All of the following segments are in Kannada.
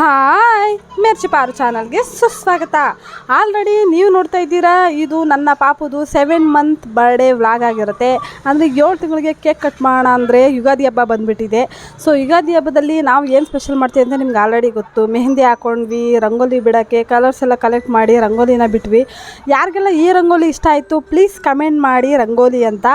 ಹಾಯ್ ಮಿರ್ಚಿ ಪಾರು ಚಾನಲ್ಗೆ ಸುಸ್ವಾಗತ. ಆಲ್ರೆಡಿ ನೀವು ನೋಡ್ತಾ ಇದ್ದೀರಾ, ಇದು ನನ್ನ ಪಾಪುದು 7 ಮಂತ್ ಬರ್ಡೇ ವ್ಲಾಗ್ ಆಗಿರುತ್ತೆ. ಅಂದರೆ 7 ತಿಂಗಳಿಗೆ ಕೇಕ್ ಕಟ್ ಮಾಡೋಣ ಅಂದರೆ ಯುಗಾದಿ ಹಬ್ಬ ಬಂದುಬಿಟ್ಟಿದೆ. ಸೊ ಯುಗಾದಿ ಹಬ್ಬದಲ್ಲಿ ನಾವು ಏನು ಸ್ಪೆಷಲ್ ಮಾಡ್ತೀವಿ ಅಂತ ನಿಮ್ಗೆ ಆಲ್ರೆಡಿ ಗೊತ್ತು. ಮೆಹಂದಿ ಹಾಕ್ಕೊಂಡ್ವಿ, ರಂಗೋಲಿ ಬಿಡೋಕ್ಕೆ ಕಲರ್ಸ್ ಎಲ್ಲ ಕಲೆಕ್ಟ್ ಮಾಡಿ ರಂಗೋಲಿನ ಬಿಟ್ವಿ. ಯಾರಿಗೆಲ್ಲ ಈ ರಂಗೋಲಿ ಇಷ್ಟ ಆಯಿತು ಪ್ಲೀಸ್ ಕಮೆಂಟ್ ಮಾಡಿ ರಂಗೋಲಿ ಅಂತ.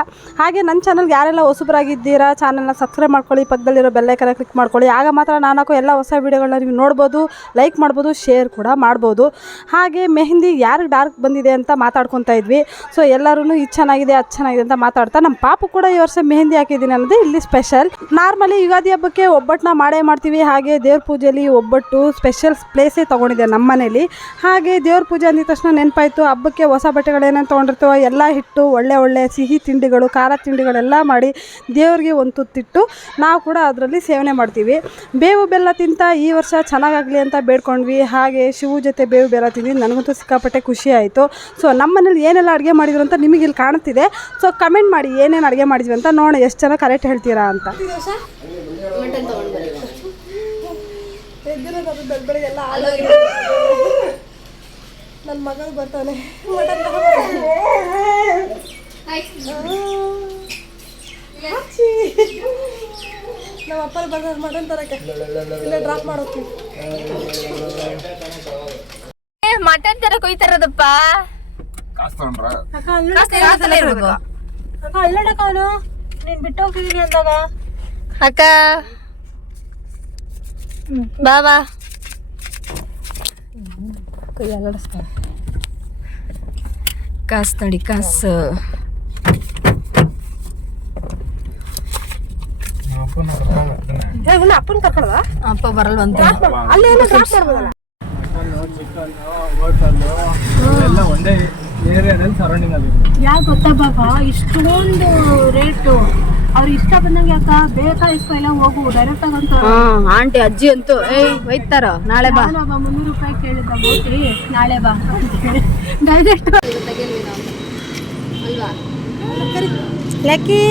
ಹಾಗೆ ನನ್ನ ಚಾನಲ್ಗೆ ಯಾರೆಲ್ಲ ಹೊಸಬರಾಗಿದ್ದೀರಾ ಚಾನಲ್ನ ಸಬ್ಸ್ಕ್ರೈಬ್ ಮಾಡ್ಕೊಳ್ಳಿ, ಪಕ್ಕದಲ್ಲಿರೋ ಬೆಲ್ಲೈಕನ್ನ ಕ್ಲಿಕ್ ಮಾಡ್ಕೊಳ್ಳಿ. ಆಗ ಮಾತ್ರ ನಾನು ಹಾಕೋ ಎಲ್ಲ ಹೊಸ ವೀಡಿಯೋಗಳನ್ನ ನೀವು ನೋಡ್ಬೋದು, ಲೈಕ್ ಮಾಡ್ಬೋದು, ಶೇರ್ ಕೂಡ ಮಾಡ್ಬೋದು. ಹಾಗೆ ಮೆಹಂದಿ ಯಾರಿಗೆ ಡಾರ್ಕ್ ಬಂದಿದೆ ಅಂತ ಮಾತಾಡ್ಕೊತಾ ಇದ್ವಿ. ಸೊ ಎಲ್ಲರೂ ಇದು ಚೆನ್ನಾಗಿದೆ ಅದು ಚೆನ್ನಾಗಿದೆ ಅಂತ ಮಾತಾಡ್ತಾ ನಮ್ಮ ಪಾಪು ಕೂಡ ಈ ವರ್ಷ ಮೆಹಂದಿ ಹಾಕಿದ್ದೀನಿ ಅನ್ನೋದು ಇಲ್ಲಿ ಸ್ಪೆಷಲ್. ನಾರ್ಮಲಿ ಯುಗಾದಿ ಹಬ್ಬಕ್ಕೆ ಒಬ್ಬಟ್ಟನ್ನ ಮಾಡೇ ಮಾಡ್ತೀವಿ. ಹಾಗೆ ದೇವ್ರ ಪೂಜೆಯಲ್ಲಿ ಒಬ್ಬಟ್ಟು ಸ್ಪೆಷಲ್ ಪ್ಲೇಸೇ ತೊಗೊಂಡಿದ್ದೆ ನಮ್ಮ ಮನೇಲಿ. ಹಾಗೆ ದೇವ್ರ ಪೂಜೆ ಅಂದಿದ ತಕ್ಷಣ ನೆನಪಾಯಿತು, ಹಬ್ಬಕ್ಕೆ ಹೊಸ ಬಟ್ಟೆಗಳೇನೇನು ತೊಗೊಂಡಿರ್ತೀವೋ ಎಲ್ಲ ಹಿಟ್ಟು ಒಳ್ಳೆ ಸಿಹಿ ತಿಂಡಿಗಳು, ಖಾರ ತಿಂಡಿಗಳೆಲ್ಲ ಮಾಡಿ ದೇವ್ರಿಗೆ ಒಂದು ತುತ್ತಿಟ್ಟು ನಾವು ಕೂಡ ಅದರಲ್ಲಿ ಸೇವನೆ ಮಾಡ್ತೀವಿ. ಬೇವು ಬೆಲ್ಲ ತಿಂತ ಈ ವರ್ಷ ಚೆನ್ನಾಗಾಗಲಿ ಅಂತ ಬೇಡ್ಕೊಂಡ್ವಿ. ಹಾಗೆ ಶಿವು ಜೊತೆ ಬೇವು ಬೆಲ್ಲ ತಿಂದು ನನಗಂತೂ ಸಿಕ್ಕಾಪಟ್ಟೆ ಖುಷಿ ಆಯಿತು. ಸೊ ನಮ್ಮ ಮನೇಲಿ ಏನೆಲ್ಲ ಅಡುಗೆ ಮಾಡಿದ್ರು ಅಂತ ನಿಮಗೆ ಇಲ್ಲಿ ಕಾಣ್ತಿದೆ. ಸೊ ಕಮೆಂಟ್ ಮಾಡಿ ಏನೇನು ಅಡುಗೆ ಮಾಡಿದ್ವಿ ಅಂತ ನೋಡೋಣ, ಎಷ್ಟು ಜನ ಕರೆಕ್ಟ್ ಹೇಳ್ತೀರಾ ಅಂತ. ನನ್ನ ಮಗಳು ಬರ್ತಾನೆ, ನಮ್ಮ ಅಪ್ಪ ಬರ್ತಾರೆ ಮಟನ್ ತರಕ್ಕೆ. ಇಲ್ಲ ಡ್ರಾಪ್ ಮಾಡೋಕೆ ಮಟನ್ ತರ ಕೊಯ್ತಾರದಪ್ಪ. ಅಲ್ಲಡಕವನು ನೀನ್ ಬಿಟ್ಟು ಹೋಗ್ತಿದೀನಿ ಅಂದಾಗ ಅಕ್ಕ ಬಾಬಾ ಕಾಸು ನೋಡಿ ಕಾಸು. ಅಪ್ಪನ ಕರ್ಕೊಳದ ಅಪ್ಪ ಬರಲ್ವಂತ. ಅಲ್ಲಿ ಡ್ರಾಪ್ ಮಾಡ್ಬೋದಲ್ಲ. ಯಾಕೆ ಗೊತ್ತಾ ಬಾಬಾ, ಇಷ್ಟೊಂದು ರೇಟು. ಅವ್ರು ಇಷ್ಟ ಬಂದಂಗೆ ಯಾಕ ಬೇಕಾ ಇಸ್ಕೊ ಇಲ್ಲ ಹೋಗು ಡೈರೆಕ್ಟ್ ಆಗಂತ. ಆಂಟಿ ಅಜ್ಜಿ ಅಂತೂ ಒಯ್ತಾರ ನಾಳೆ ಬಾ. 300 ರೂಪಾಯಿ ಕೇಳಿದ್ದ ಬೋಟಿ, ನಾಳೆ ಬಾ ಡೈರೆಕ್ಟ್. ಲಕ್ಕಿ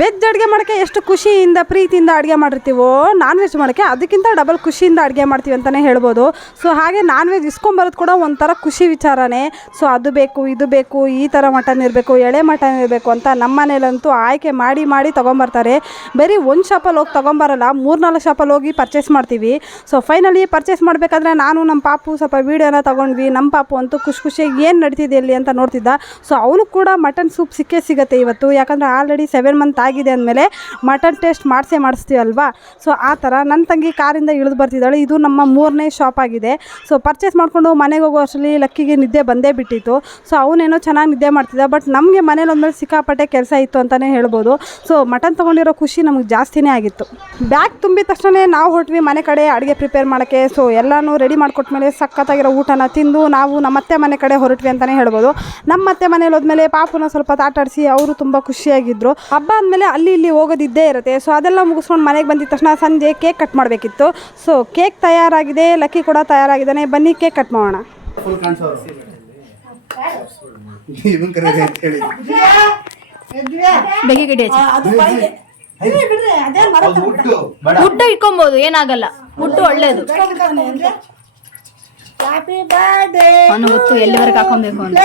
ವೆಜ್ ಅಡುಗೆ ಮಾಡೋಕ್ಕೆ ಎಷ್ಟು ಖುಷಿಯಿಂದ ಪ್ರೀತಿಯಿಂದ ಅಡುಗೆ ಮಾಡಿರ್ತೀವೋ, ನಾನ್ ವೆಜ್ ಮಾಡೋಕ್ಕೆ ಅದಕ್ಕಿಂತ ಡಬಲ್ ಖುಷಿಯಿಂದ ಅಡುಗೆ ಮಾಡ್ತೀವಿ ಅಂತಲೇ ಹೇಳ್ಬೋದು. ಸೊ ಹಾಗೆ ನಾನ್ ವೆಜ್ ಇಸ್ಕೊಂಬರೋದು ಕೂಡ ಒಂಥರ ಖುಷಿ ವಿಚಾರನೇ. ಸೊ ಅದು ಬೇಕು ಇದು ಬೇಕು, ಈ ಥರ ಮಟನ್ ಇರಬೇಕು, ಎಳೆ ಮಟನ್ ಇರಬೇಕು ಅಂತ ನಮ್ಮ ಮನೇಲಂತೂ ಆಯ್ಕೆ ಮಾಡಿ ತೊಗೊಂಬರ್ತಾರೆ. ಬರೀ ಒಂದು ಶಾಪಲ್ಲಿ ಹೋಗಿ ತೊಗೊಂಬರಲ್ಲ, 3-4 ಶಾಪಲ್ಲಿ ಹೋಗಿ ಪರ್ಚೇಸ್ ಮಾಡ್ತೀವಿ. ಸೊ ಫೈನಲಿ ಪರ್ಚೇಸ್ ಮಾಡಬೇಕಾದ್ರೆ ನಾನು ನಮ್ಮ ಪಾಪು ಸ್ವಲ್ಪ ವೀಡಿಯೋನ ತೊಗೊಂಡ್ವಿ. ನಮ್ಮ ಪಾಪು ಅಂತೂ ಖುಷಿಯಾಗಿ ಏನು ನಡೀತಿದೆ ಇಲ್ಲಿ ಅಂತ ನೋಡ್ತಿದ್ದ. ಸೊ ಅವನು ಕೂಡ ಮಟನ್ ಸೂಪ್ ಸಿಗುತ್ತೆ ಇವತ್ತು. ಯಾಕಂದರೆ ಆಲ್ರೆಡಿ 7 ಮಂತ್ ಆಗಿದೆ ಅಂದಮೇಲೆ ಮಟನ್ ಟೇಸ್ಟ್ ಮಾಡಿಸ್ತೀವಲ್ವಾ. ಸೊ ಆ ಥರ ನನ್ನ ತಂಗಿ ಕಾರಿಂದ ಇಳಿದು ಬರ್ತಿದ್ದಾಳೆ. ಇದು ನಮ್ಮ 3ನೇ ಶಾಪ್ ಆಗಿದೆ. ಸೊ ಪರ್ಚೇಸ್ ಮಾಡಿಕೊಂಡು ಮನೆಗೆ ಹೋಗೋ ಅಷ್ಟರಲ್ಲಿ ಲಕ್ಕಿಗೆ ನಿದ್ದೆ ಬಂದೇ ಬಿಟ್ಟಿತ್ತು. ಸೊ ಅವನೇನೋ ಚೆನ್ನಾಗಿ ನಿದ್ದೆ ಮಾಡ್ತಿದ್ದ. ಬಟ್ ನಮಗೆ ಮನೇಲಿ ಒಂದ್ಮೇಲೆ ಸಿಕ್ಕಾಪಟ್ಟೆ ಕೆಲಸ ಇತ್ತು ಅಂತಲೇ ಹೇಳ್ಬೋದು. ಸೊ ಮಟನ್ ತೊಗೊಂಡಿರೋ ಖುಷಿ ನಮಗೆ ಜಾಸ್ತಿನೇ ಆಗಿತ್ತು. ಬ್ಯಾಗ್ ತುಂಬಿದ ತಕ್ಷಣ ನಾವು ಹೊರಟ್ವಿ ಮನೆ ಕಡೆ ಅಡುಗೆ ಪ್ರಿಪೇರ್ ಮಾಡೋಕ್ಕೆ. ಸೊ ಎಲ್ಲನೂ ರೆಡಿ ಮಾಡಿಕೊಟ್ಮೇಲೆ ಸಖತ್ತಾಗಿರೋ ಊಟನ ತಿಂದು ನಾವು ನಮ್ಮತ್ತೆ ಮನೆ ಕಡೆ ಹೊರಟ್ವಿ ಅಂತಲೇ ಹೇಳ್ಬೋದು. ನಮ್ಮತ್ತೆ ಮನೇಲಿ ಹೋದ್ಮೇಲೆ ಪಾಪುನ ಸ್ವಲ್ಪ ಆಟಾಡಿಸಿ ಅವರು ತುಂಬ ಖುಷಿಯಾಗಿದ್ದರು. ಹಬ್ಬ ಅಂದಮೇಲೆ ಅಲ್ಲಿ ಇಲ್ಲಿ ಹೋಗೋದಿದ್ದೇ ಇರುತ್ತೆ. ಸೊ ಅದೆಲ್ಲ ಮುಗಿಸ್ಕೊಂಡು ಮನೆಗೆ ಬಂದಿದ್ದ ತಕ್ಷಣ ಸಂಜೆ ಕೇಕ್ ಕಟ್ ಮಾಡಬೇಕಿತ್ತು. ಸೊ ಕೇಕ್ ತಯಾರಾಗಿದೆ, ಲಕ್ಕಿ ಕೂಡ ತಯಾರಾಗಿದ್ದಾನೆ. ಬನ್ನಿ ಕೇಕ್ ಕಟ್ ಮಾಡೋಣ. ಮುಡ್ಡ ಇಟ್ಕೊಬಹುದು, ಏನಾಗಲ್ಲ. ಮುಡ್ಡು ಒಳ್ಳೇದು. ಅವನು ಗೊತ್ತು ಎಲ್ಲಿವರೆಗೆ ಹಾಕೊಬೇಕು ಅಂತ.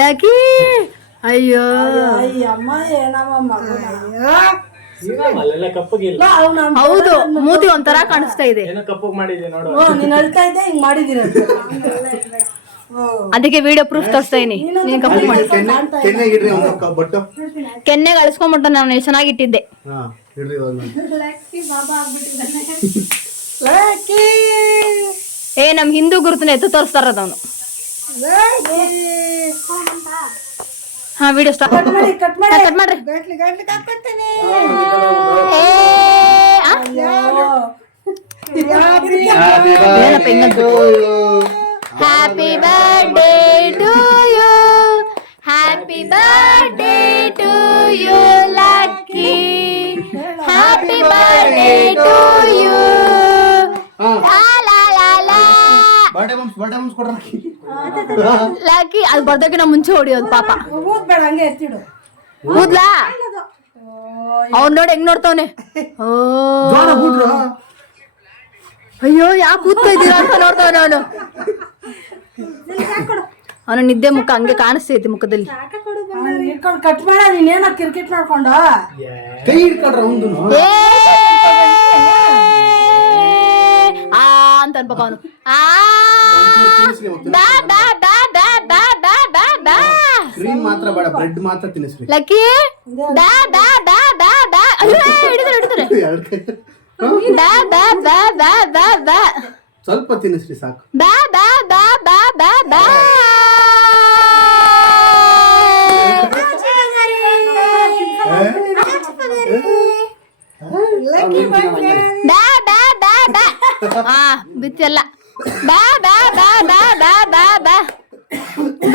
ಲಕ್ಕಿ ಅಯ್ಯೋ ಹೌದು, ಮೂತಿ ಒಂಥರ ಕಾಣಿಸ್ತಾ ಇದೆ. ಅದಕ್ಕೆ ವಿಡಿಯೋ ಪ್ರೂಫ್ ತೋರಿಸ್ತಾ ಇದೀನಿ. ನೀನ್ ಕಪ್ಪು ಮಾಡಿ ಕೆನ್ನೆಗೆ ಅಳಿಸ್ಕೊಂಡ್ಬಿಟ್ಟು ನಾನು ಚೆನ್ನಾಗಿಟ್ಟಿದ್ದೆ. ನಮ್ ಹಿಂದೂ ಗುರುತನ ಎತ್ತು ತೋರಿಸ್ತಾರ ಅವನು. ಹಾ ವಿಡಿಯೋ ಸ್ಟಾರ್ಟ್ ಮಾಡ್ರಿ. ಏನಪ್ಪ ಹಿಂಗಂತ. Happy birthday to you, happy birthday to you Lucky, happy birthday to you. Birthday bumps ಕೊಡ್ರಿ. ಲಕ್ಕಿ ಅದು ಬರ್ದಕ್ಕಿಂತ ಮುಂಚೆ ಹೊಡಿಯೋದು ಪಾಪ. ಬೇಡ ಹಂಗೆ ಎತ್ತಿಡು. ಕೂದ್ಲಾ ಅವ್ನ್ ನೋಡಿ ಹೆಂಗ್ ನೋಡ್ತಾವನೆ. ಅಯ್ಯೋ ಯಾಕೆ ಕೂತ್ತಾ ಇದ್ದೀರಾ ಅಂತ ನೋಡ್ತಾವನೆ ಅವನು. ಅವನ ನಿದ್ದೆ ಮುಖ ಹಂಗೆ ಕಾಣಿಸ್ತೈತಿ ಮುಖದಲ್ಲಿ. ಇಟ್ಕೊಂಡು ಕಟ್ ಮಾಡ. ನೀನೇನ ಕ್ರಿಕೆಟ್ ನೋಡ್ಕೊಂಡು ಕೈ ಹಿಡ್ಕೊಂಡ್ರ ಒಂದು ಆ ಅಂತ ಅನ್ಬೇಕು ಅವನು. ಕ್ರೀಮ್ ಮಾತ್ರ ಬೇಡ, ಬ್ರೆಡ್ ಮಾತ್ರ ತಿನ್ನಿಸ್ರಿ. ಲಕ್ಕಿ ಡಾ ಡಾ ಡಾ ಡಾ ಡಾ. ಹಿಡಿದ್ರೆ ಡಾ ಡಾ ಡಾ ಡಾ ಡಾ ಡಾ. ಸ್ವಲ್ಪ ತಿನ್ನಿಸ್ರಿ ಸಾಕು. ಡಾ ಡಾ ಡಾ ಡಾ ಡಾ ಡಾ. ಡಾ ಡಾ ಡಾ ಡಾ. ಹಾ ಬಿತ್ತಿಯಲ್ಲ. ಡಾ ಡಾ ಡಾ ಡಾ ಡಾ ಡಾ ಡಾ.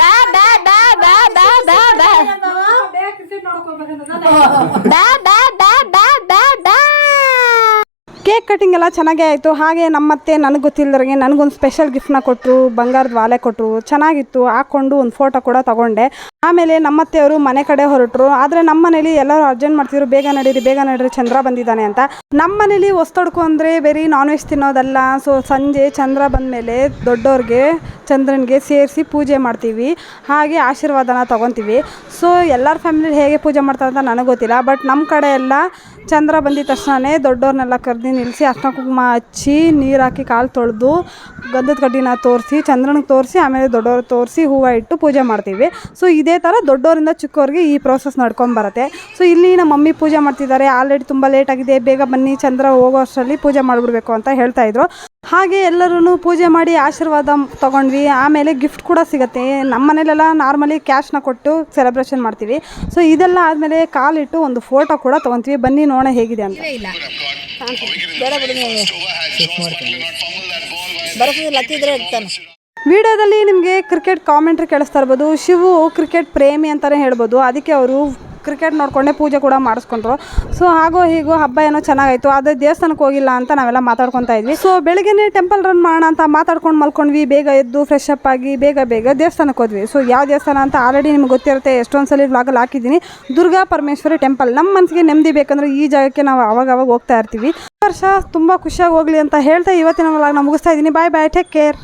ಡಾ ಡಾ ಡಾ ಡಾ ಡಾ ಡಾ ಡಾ. ಡಾ ಡಾ ಡಾ ಡಾ ಡಾ ಡಾ. ಕೇಕ್ ಕಟಿಂಗ್ ಎಲ್ಲ ಚೆನ್ನಾಗೇ ಆಯಿತು. ಹಾಗೆ ನಮ್ಮತ್ತೆ ನನಗೆ ಗೊತ್ತಿಲ್ಲದ್ರಿಗೆ ನನಗೊಂದು ಸ್ಪೆಷಲ್ ಗಿಫ್ಟ್ನ ಕೊಟ್ಟರು, ಬಂಗಾರದ ವಾಲೆ ಕೊಟ್ಟರು. ಚೆನ್ನಾಗಿತ್ತು. ಹಾಕ್ಕೊಂಡು ಒಂದು ಫೋಟೋ ಕೂಡ ತೊಗೊಂಡೆ. ಆಮೇಲೆ ನಮ್ಮತ್ತೆಯವರು ಮನೆ ಕಡೆ ಹೊರಟರು. ಆದರೆ ನಮ್ಮ ಮನೇಲಿ ಎಲ್ಲರೂ ಅರ್ಜೆಂಟ್ ಮಾಡ್ತಿದ್ರು, ಬೇಗ ನಡೀರಿ ಚಂದ್ರ ಬಂದಿದ್ದಾನೆ ಅಂತ. ನಮ್ಮ ಮನೇಲಿ ಹೊಸ್ತೊಡ್ಕು ಅಂದರೆ ಬರೀ ನಾನ್ ವೆಜ್ ತಿನ್ನೋದಲ್ಲ. ಸೊ ಸಂಜೆ ಚಂದ್ರ ಬಂದಮೇಲೆ ದೊಡ್ಡವ್ರಿಗೆ ಚಂದ್ರನಿಗೆ ಸೇರಿಸಿ ಪೂಜೆ ಮಾಡ್ತೀವಿ, ಹಾಗೆ ಆಶೀರ್ವಾದನ ತೊಗೊತೀವಿ. ಸೊ ಎಲ್ಲರ ಫ್ಯಾಮಿಲಿ ಹೇಗೆ ಪೂಜೆ ಮಾಡ್ತಾರೆ ಅಂತ ನನಗೆ ಗೊತ್ತಿಲ್ಲ. ಬಟ್ ನಮ್ಮ ಕಡೆ ಎಲ್ಲ ಚಂದ್ರ ಬಂದಿದ ತಕ್ಷಣವೇ ದೊಡ್ಡವ್ರನ್ನೆಲ್ಲ ಕರೆದು ನಿಲ್ಲಿಸಿ ಅರ್ಶಿನ ಕುಂಕುಮ ಹಚ್ಚಿ ನೀರು ಹಾಕಿ ಕಾಲು ತೊಳೆದು ಗಂಧದ ಕಡ್ಡಿನ ತೋರಿಸಿ ಚಂದ್ರನಿಗೆ ತೋರಿಸಿ ಆಮೇಲೆ ದೊಡ್ಡವ್ರಿಗೆ ತೋರಿಸಿ ಹೂವು ಇಟ್ಟು ಪೂಜೆ ಮಾಡ್ತೀವಿ. ಸೊ ಇದೇ ಥರ ದೊಡ್ಡವರಿಂದ ಚಿಕ್ಕವ್ರಿಗೆ ಈ ಪ್ರೋಸೆಸ್ ನಡ್ಕೊಂಬರುತ್ತೆ. ಸೊ ಇಲ್ಲಿ ನಮ್ಮ ಮಮ್ಮಿ ಪೂಜೆ ಮಾಡ್ತಿದ್ದಾರೆ. ಆಲ್ರೆಡಿ ತುಂಬ ಲೇಟ್ ಆಗಿದೆ, ಬೇಗ ಬನ್ನಿ ಚಂದ್ರ ಹೋಗೋ ಅಷ್ಟರಲ್ಲಿ ಪೂಜೆ ಮಾಡಿಬಿಡ್ಬೇಕು ಅಂತ ಹೇಳ್ತಾಯಿದ್ರು. ಹಾಗೆ ಎಲ್ಲರೂ ಪೂಜೆ ಮಾಡಿ ಆಶೀರ್ವಾದ ತೊಗೊಂಡ್ವಿ. ಆಮೇಲೆ ಗಿಫ್ಟ್ ಕೂಡ ಸಿಗುತ್ತೆ. ನಮ್ಮ ಮನೇಲೆಲ್ಲ ನಾರ್ಮಲಿ ಕ್ಯಾಶ್ನ ಕೊಟ್ಟು ಸೆಲೆಬ್ರೇಷನ್ ಮಾಡ್ತೀವಿ. ಸೊ ಇದೆಲ್ಲ ಆದಮೇಲೆ ಕಾಲಿಟ್ಟು ಒಂದು ಫೋಟೋ ಕೂಡ ತೊಗೊತೀವಿ. ಬನ್ನಿ ನೋಡೋಣ ಹೇಗಿದೆ ಅಂತ. ವಿಡಿಯೋದಲ್ಲಿ ನಿಮಗೆ ಕ್ರಿಕೆಟ್ ಕಾಮೆಂಟ್ರಿ ಕೇಳಿಸ್ತಾ ಇರ್ಬೋದು. ಶಿವು ಕ್ರಿಕೆಟ್ ಪ್ರೇಮಿ ಅಂತಲೇ ಹೇಳ್ಬೋದು. ಅದಕ್ಕೆ ಅವರು ಕ್ರಿಕೆಟ್ ನೋಡಿಕೊಂಡೆ ಪೂಜೆ ಕೂಡ ಮಾಡಿಸ್ಕೊಂಡ್ರು. ಸೊ ಹಾಗೋ ಹೀಗೋ ಹಬ್ಬ ಏನೋ ಚೆನ್ನಾಗಾಯಿತು. ಆದರೆ ದೇವಸ್ಥಾನಕ್ಕೆ ಹೋಗಿಲ್ಲ ಅಂತ ನಾವೆಲ್ಲ ಮಾತಾಡ್ಕೊತಾ ಇದ್ವಿ. ಸೊ ಬೆಳಗ್ಗೆನೇ ಟೆಂಪಲ್ ರನ್ ಮಾಡೋಣ ಅಂತ ಮಾತಾಡ್ಕೊಂಡು ಮಲ್ಕೊಂಡ್ವಿ. ಬೇಗ ಎದ್ದು ಫ್ರೆಶ್ ಅಪ್ ಆಗಿ ಬೇಗ ದೇವಸ್ಥಾನಕ್ಕೆ ಹೋದ್ವಿ. ಸೊ ಯಾವ ದೇವಸ್ಥಾನ ಅಂತ ಆಲ್ರೆಡಿ ನಿಮ್ಗೆ ಗೊತ್ತಿರುತ್ತೆ, ಎಷ್ಟೊಂದು ಸಲ ವ್ಲಾಗಲ್ಲಿ ಹಾಕಿದ್ದೀನಿ. ದುರ್ಗಾ ಪರಮೇಶ್ವರಿ ಟೆಂಪಲ್. ನಮ್ಮ ಮನಸ್ಸಿಗೆ ನೆಮ್ಮದಿ ಬೇಕಂದ್ರೆ ಈ ಜಾಗಕ್ಕೆ ನಾವು ಅವಾಗ ಹೋಗ್ತಾ ಇರ್ತೀವಿ. ವರ್ಷ ತುಂಬ ಖುಷಿಯಾಗಿ ಹೋಗಲಿ ಅಂತ ಹೇಳ್ತಾ ಇವತ್ತಿನ ವ್ಲಾಗ್ನ ಮುಗಿಸ್ತಾ ಇದ್ದೀನಿ. ಬಾಯ್ ಬಾಯ್, ಟೇಕ್ ಕೇರ್.